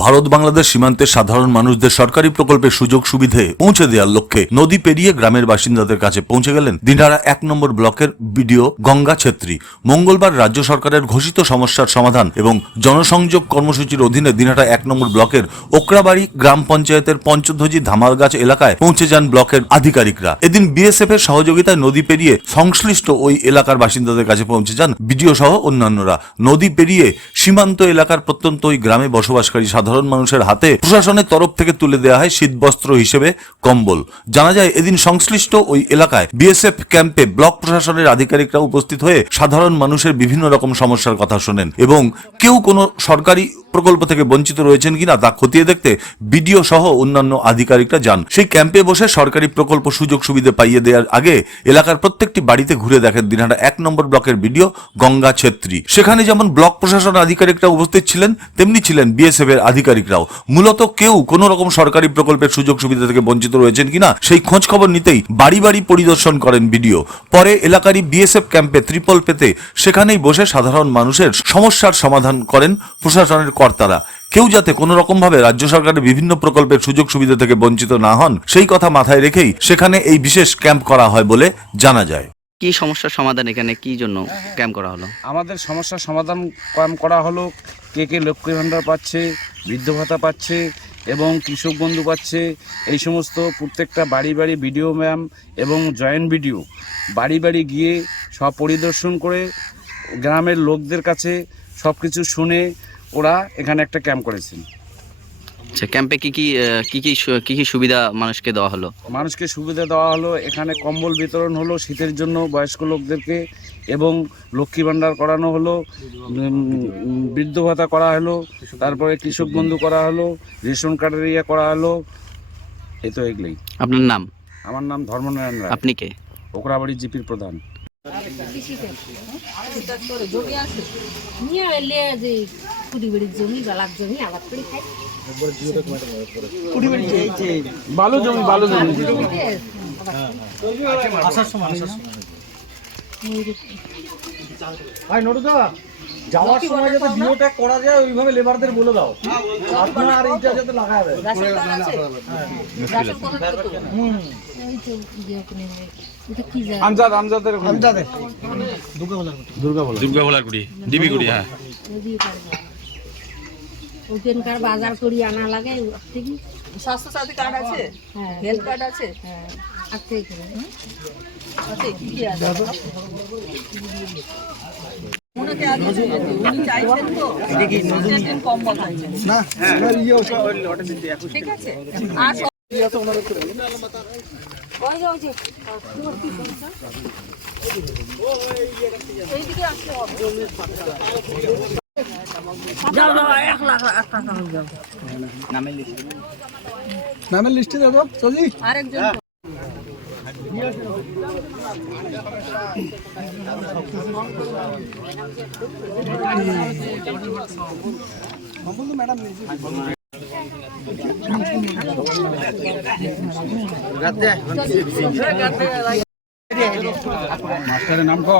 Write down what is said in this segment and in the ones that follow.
ভারত বাংলাদেশ সীমান্তের সাধারণ মানুষদের সরকারি প্রকল্পের সুযোগ সুবিধে পৌঁছে দেওয়ার লক্ষ্যে নদী পেরিয়ে গ্রামের বাসিন্দাদের কাছে পৌঁছে গেলেন দিনহাটা 1 নম্বর ব্লকের বিডিও গঙ্গা ছেত্রী। মঙ্গলবার রাজ্য সরকারের ঘোষিত সমস্যার সমাধান এবং জনসংযোগ কর্মসূচির অধীনে দিনহাটা 1 নম্বর ব্লকের ওকরাবাড়ি গ্রাম পঞ্চায়েতের পঞ্চধ্বজি ধামালগাছ এলাকায় পৌঁছে যান ব্লকের আধিকারিকরা। এদিন বিএসএফ এর সহযোগিতায় নদী পেরিয়ে সংশ্লিষ্ট ওই এলাকার বাসিন্দাদের কাছে পৌঁছে যান বিডিও সহ অন্যান্যরা। নদী পেরিয়ে সীমান্ত এলাকার প্রত্যন্ত ওই গ্রামে বসবাসকারী সাধারণ মানুষের হাতে প্রশাসনের তরফ থেকে তুলে দেওয়া হয় শীতবস্ত্র হিসেবে কম্বল। জানা যায় এদিন সংশ্লিষ্ট ওই এলাকায় বিএসএফ ক্যাম্পে ব্লক প্রশাসনের আধিকারিকরা উপস্থিত হয়ে সাধারণ মানুষের বিভিন্ন রকম সমস্যার কথা শোনেন এবং কেউ কোনো সরকারি প্রকল্প থেকে বঞ্চিত রয়েছেন কিনা তা খতিয়ে দেখতে বিডিও সহ অন্যান্য আধিকারিকরা যান। সেই ক্যাম্পে বসে সরকারি প্রকল্প সুযোগ সুবিধা পাইয়ে দেওয়ার আগে এলাকার প্রত্যেকটি বাড়িতে ঘুরে দেখেন দিনহাটা 1 নম্বর ব্লকের বিডিও গঙ্গা ছেত্রী। সেখানে যেমন ব্লক প্রশাসন আধিকারিকরা উপস্থিত ছিলেন তেমনি ছিলেন বিএসএফ এর আধিকারিকরাও। মূলত কেউ কোনো রকম সরকারি প্রকল্পের সুযোগ সুবিধা থেকে বঞ্চিত রয়েছেন কিনা সেই খোঁজ খবর নিতেই বাড়ি বাড়ি পরিদর্শন করেন বিডিও। পরে এলাকারই বিএসএফ ক্যাম্পে ত্রিপল পেতে সেখানেই বসে সাধারণ মানুষের সমস্যার সমাধান করেন প্রশাসনের কর্তারা। কেউ যাতে কোনো রকম ভাবে রাজ্য সরকারের বিভিন্ন প্রকল্পের সুযোগ সুবিধা থেকে বঞ্চিত না হন সেই কথা মাথায় রেখেই সেখানে এই বিশেষ ক্যাম্প করা হয় বলে জানা যায়। কি সমস্যার সমাধান এখানে কি জন্য ক্যাম্প করা হলো? আমাদের সমস্যার সমাধান ক্যাম্প করা হলো কে লক্ষ্মী ভাণ্ডার পাচ্ছে, বৃদ্ধ ভাতা পাচ্ছে এবং কৃষক বন্ধু পাচ্ছে, এই সমস্ত প্রত্যেকটা বাড়ি বাড়ি বিডিও ম্যাম এবং জয়েন্ট বিডিও বাড়ি বাড়ি গিয়ে সব পরিদর্শন করে গ্রামের লোকদের কাছে সব কিছু শুনে ওরা এখানে একটা ক্যাম্প করেছেন। আচ্ছা, ক্যাম্পে কি কি সুবিধা মানুষকে দেওয়া হলো? মানুষকে সুবিধা দেওয়া হলো, এখানে কম্বল বিতরণ হলো শীতের জন্য বয়স্ক লোকদেরকে এবং লক্ষ্মী ভাণ্ডার করানো হলো, বৃদ্ধ ভাতা করা হলো, তারপরে কৃষক বন্ধু করা হলো, রেশন কার্ডের ইয়ে করা হলো। এই তো এগুলোই। আপনার নাম? আমার নাম ধর্মনারায়ণ রায়। আপনি কে? ওকরাবাড়ি জিপির প্রধান। ভালো জমি যাওয়ার সময় যাতে ভিডিওটা করা যায় ওইভাবে লেবারদের বলে দাও, আপনারা আর এইটা যাতে লাগায় দেয়। ওখানকার বাজার করি আনা লাগে। স্বাস্থ্য সাথী কার্ড আছে, হেলথ কার্ড আছে, আছে কি কি আছে? ওনাকে আগে উনি চাইছেন তো দিন কম চাইছেন না, ঠিক আছে। আর এইদিকে আসতে হবে। নামের লিস্টে দাও সজি আরেকজন ম্যাডাম মাস্টারের নাম কো?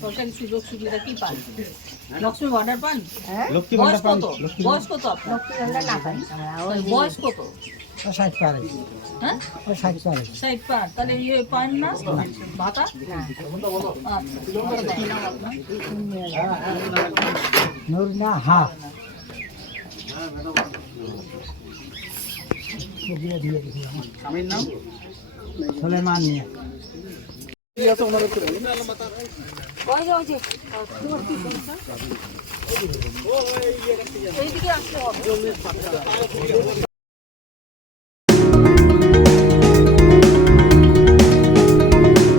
সরকারি সুযোগ সুবিধা কি পান? লক্ষ্মী ভাণ্ডার পান? লক্ষ্মী ভাণ্ডার পান। বয়স কত আপনার? বয়স কত? 60 পার। হ্যাঁ 60 পার। 60 পার। তাহলে ইয়ে পান না ভাতা? নুরনা হ্যাঁ স্বামীর নাম সুলেমান মিয়া। এইদিকে আসতে হবে।